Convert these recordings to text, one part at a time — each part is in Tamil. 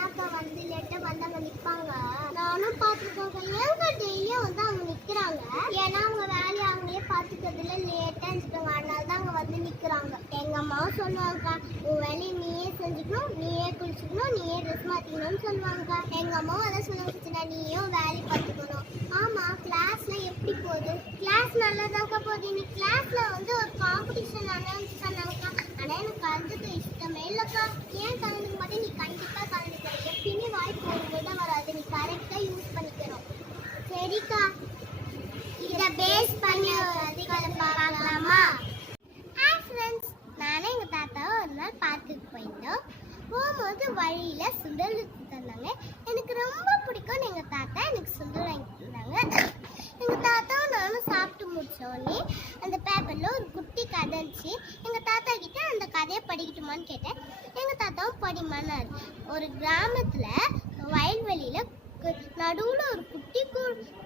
என்னக்கா வந்து லேட்டா வந்து அங்க நிப்பாங்க. நானும் பாத்துக்கோங்க. ஏங்க டெய்லியும் வந்து அவங்க நிக்கிறாங்க? ஏன்னா அவங்க வேலையை அவங்களே பாத்துக்கிறதுல லேட்டா இருந்துட்டாங்க. அதனால தான் அங்க வந்து நிக்கிறாங்க. எங்க அம்மாவும் சொல்லுவாங்கக்கா, உன் வேலையை நீயே செஞ்சுக்கணும், நீயே குளிச்சுக்கணும், நீயே ட்ரெஸ் மாத்திக்கணும்னு சொல்லுவாங்கக்கா. எங்க அம்மாவும் அதான் சொல்லுவாங்க, நீயும் வேலையை பார்த்துக்கணும். ஆமா, கிளாஸ்ல எப்படி போகுது? கிளாஸ் நல்லதாக்கா போகுது. இன்னைக்கு கிளாஸ்ல வந்து ஒரு காம்படிஷன் அனௌன்ஸ் பண்ணாங்கக்கா. ஆனா எனக்கு கலந்துக்க இஷ்டமே இல்லக்கா. ஏன் கலந்துக்க மாட்டேன்? நீ கண்டிப்பா கலந்துக்க. எப்பயுமே வாய்ப்பு வரும்போது தான் வராது. நீ கரெக்டா யூஸ் பண்ணிக்கணும். சரிக்கா, இத பேஸ் பண்ணி பார்க்கலாமா? ஹாய் ஃப்ரெண்ட்ஸ், நானும் எங்க தாத்தாவும் ஒரு நாள் பார்க்குக்கு போயிருந்தோம். போகும்போது வழியில சுண்டல் தந்தாங்க. எனக்கு ரொம்ப பிடிக்கும். எங்க தாத்தா எனக்கு சுண்டல் வாங்கி தந்தாங்க. எங்க தாத்தாவும் நானும் சாப்பிட்டு முடிச்சோடனே அந்த பேப்பர்ல ஒரு குட்டி கதை இருந்துச்சு. எங்க தாத்தா கிட்ட அந்த கதையை படிக்கட்டுமான்னு கேட்டேன். எங்க தாத்தாவும் படிமானாரு. ஒரு கிராமத்துல வயல்வெளியில நடுவுல ஒரு குட்டி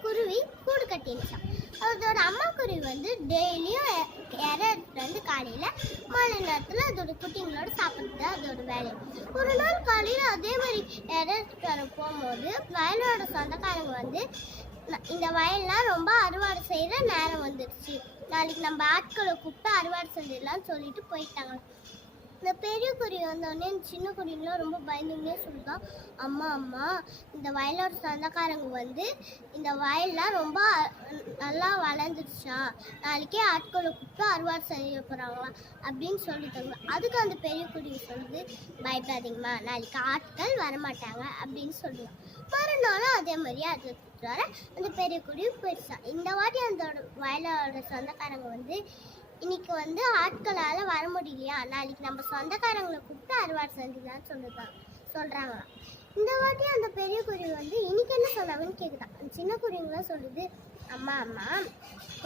குருவி கூடு கட்டிருச்சான். அதோட அம்மா குருவி வந்து டெய்லியும் இறை வந்து காலையில மழை நேரத்துல அதோட குட்டிங்களோட சாப்பிட்டு அதோட வேலை. ஒரு நாள் காலையில அதே மாதிரி இறை போகும்போது வயலோட சொந்தக்காரங்க வந்து, இந்த வயல்லாம் ரொம்ப அறுவடை செய்யற நேரம் வந்துருச்சு, நாளைக்கு நம்ம ஆட்களை கூப்பிட்டு அறுவடை செஞ்சிடலாம்னு சொல்லிட்டு போயிட்டாங்க. இந்த பெரிய குருவி வந்தோடனே சின்ன குருவிங்களாம் ரொம்ப பயந்துன்னே சொல்லுதான், அம்மா அம்மா, இந்த வயலோட சொந்தக்காரங்க வந்து இந்த வயல்லாம் ரொம்ப நல்லா வளர்ந்துருச்சான், நாளைக்கே ஆட்களை கூப்பிட்டு அறுவடை செய்ய போகிறாங்களாம் அப்படின்னு சொல்லிட்டாங்க. அதுக்கு அந்த பெரிய குருவி சொல்லுது, பயப்படாதீங்கம்மா, நாளைக்கு ஆட்கள் வரமாட்டாங்க அப்படின்னு சொல்லுவாங்க. மறுநாளும் அதே மாதிரியே அது வர அந்த பெரிய குருவி போயிடுச்சான். இந்த வாட்டி அந்த வயலோட சொந்தக்காரங்க வந்து, இன்னைக்கு வந்து ஆட்களால் வர முடியலையா, நாளைக்கு நம்ம சொந்தக்காரங்களை கூப்பிட்டு அறுவடை செஞ்சுக்கலான்னு சொல்கிறாங்களாம். இந்த வாட்டி அந்த பெரிய குருவி வந்து இன்னைக்கு என்ன சொன்னாங்கன்னு கேட்குதான். அந்த சின்ன குருவிங்களாம் சொல்லுது, அம்மா அம்மா,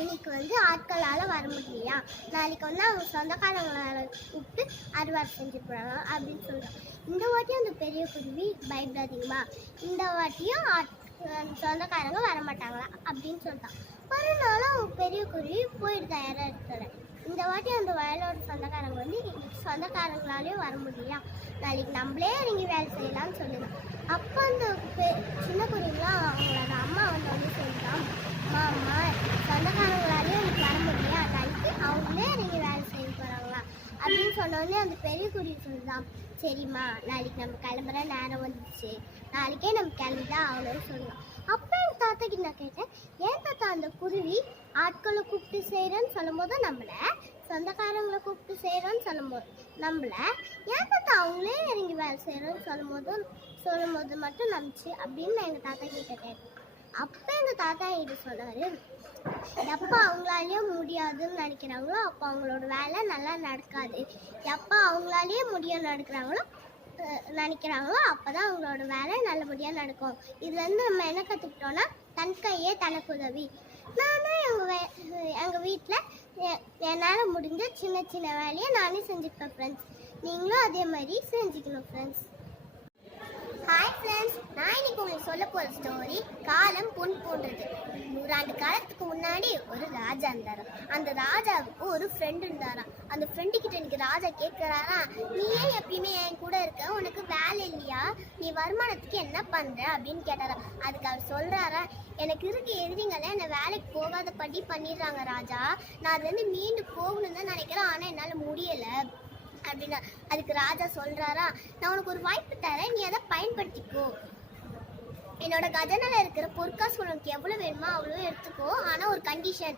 இன்னைக்கு வந்து ஆட்களால் வர முடியலையா, நாளைக்கு வந்து அவங்க சொந்தக்காரங்களை கூப்பிட்டு அறுவடை செஞ்சு போகிறாங்க அப்படின்னு சொல்கிறாங்க. இந்த வாட்டியும் அந்த பெரிய குருவி, பயப்படாதீங்கம்மா, இந்த வாட்டியும் சொந்தக்காரங்க வரமாட்டாங்களா அப்படின்னு சொல்லிட்டான். மறுநாளும் அவங்க பெரிய குருவி போயிட்டு யாரா இருக்கிற. இந்த வாட்டி அந்த வயலோட சொந்தக்காரங்க வந்து, சொந்தக்காரங்களாலேயும் வர முடியலையா, நாளைக்கு நம்மளே இறங்கி வேலை செய்யலாம்னு சொல்லுதான். அப்போ அந்த சின்ன குருவிலாம் அவங்களோட அம்மா வந்து சொல்லிட்டான், அம்மா அம்மா, சொந்தக்காரங்களாலேயும் எனக்கு வர முடியலையா, நாளைக்கு அவங்களே இறங்கி வேலை செய்ய போகிறாங்களா அப்படின்னு சொன்னோடனே அந்த பெரிய குருவி சொல்லுதான், சரிம்மா, நாளைக்கு நம்ம கிளம்புற நேரம் வந்துடுச்சு, நாளைக்கே நம்ம கிளம்பிதான் ஆகணும்னு சொல்லலாம். அப்போ என் தாத்தா கிட்ட நான் கேட்டேன், ஏன் தாத்தா அந்த குருவி ஆட்களை கூப்பிட்டு செய்கிறேன்னு சொல்லும் போது நம்மளை, சொந்தக்காரங்களை கூப்பிட்டு செய்கிறோன்னு சொல்லும்போது நம்மளை, ஏன் தாத்தா அவங்களே இறங்கி வேலை செய்கிறோன்னு சொல்லும் போது மட்டும் நம்பிச்சு அப்படின்னு நான் எங்கள் தாத்தா கிட்ட கேட்டேன். அப்போ எங்கள் தாத்தா கிட்ட சொன்னார், எப்போ அவங்களாலேயே முடியாதுன்னு நினைக்கிறாங்களோ அப்போ அவங்களோட வேலை நல்லா நடக்காது, எப்போ அவங்களாலேயே முடியும் நினைக்கிறாங்களோ அப்போ தான் அவங்களோட வேலை நல்லபடியாக நடக்கும். இதுலேருந்து நம்ம என்ன கற்றுக்கிட்டோன்னா, தன் கையே தனக்கு உதவி. நானும் எங்கள் வீட்டில் என்னால் முடிஞ்ச சின்ன சின்ன வேலையை நானே செஞ்சுப்பேன் ஃப்ரெண்ட்ஸ். நீங்களும் அதே மாதிரி செஞ்சுக்கணும் ஃப்ரெண்ட்ஸ். ஹாய் ஃப்ரெண்ட்ஸ், நான் இன்னைக்கு உங்களுக்கு சொல்ல போகிற ஸ்டோரி காலம் பொன் போன்றது. 100 ஆண்டு காலத்துக்கு முன்னாடி ஒரு ராஜா இருந்தாராம். அந்த ராஜாவுக்கு ஒரு ஃப்ரெண்டு இருந்தாராம். அந்த ஃப்ரெண்டு கிட்ட எனக்கு ராஜா கேட்குறாரா, நீ ஏன் எப்பயுமே என் கூட இருக்க, உனக்கு வேலை இல்லையா, நீ வருமானத்துக்கு என்ன பண்ணுற அப்படின்னு கேட்டாராம். அதுக்கு அவர் சொல்கிறாரா, எனக்கு இருக்க எதிரிங்களை என்னை வேலைக்கு போகாத படி பண்ணிடுறாங்க ராஜா, நான் அதுலேருந்து மீண்டு போகணும்னு தான் நினைக்கிறேன், ஆனால் என்னால் முடியலை அப்படின்னா. அதுக்கு ராஜா சொல்றாரா, நான் உனக்கு ஒரு வாய்ப்பு தரேன், நீ அதை பயன்படுத்திக்கோ, என்னோட கஜனால இருக்கிற பொற்காசு உனக்கு எவ்வளவு வேணுமோ அவ்வளோ எடுத்துக்கோ, ஆனா ஒரு கண்டிஷன்,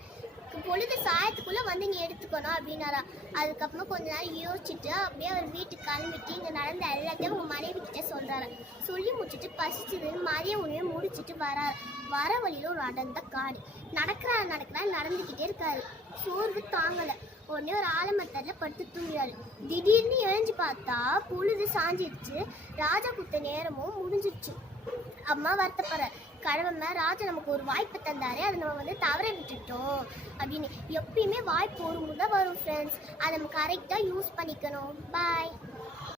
பொழுது சாயத்துக்குள்ள வந்து நீ எடுத்துக்கணும் அப்படின்னாரா. அதுக்கப்புறம் கொஞ்ச நேரம் யோசிச்சுட்டு அப்படியே அவர் வீட்டுக்கு கிளம்பிட்டு இங்க நடந்த எல்லாத்தையும் உங்க மனைவி கிட்ட சொல்றாரு. சொல்லி முடிச்சுட்டு பசிச்சதுன்னு மதிய உணவை முடிச்சுட்டு வர வழியில ஒரு அடர்ந்த காடு. நடக்கிறாரு நடந்துக்கிட்டே இருக்காரு. சோர்வு தாங்கல. உடனே ஒரு ஆலமரத்துல படுத்து தூங்குறாரு. திடீர்னு எழுஞ்சு பார்த்தா பொழுது சாஞ்சிடுச்சு. ராஜா குத்த நேரமும் முடிஞ்சிடுச்சு. அம்மா வருத்தப்படுற, கடவுள ராஜா நமக்கு ஒரு வாய்ப்பு தந்தாரு, அதை நம்ம வந்து தவற விட்டுட்டோம் அப்படின்னு. எப்பயுமே வாய்ப்பு ஒரு முறை வரும் ஃப்ரெண்ட்ஸ், அதை நம்ம கரெக்டாக யூஸ் பண்ணிக்கணும். பாய்.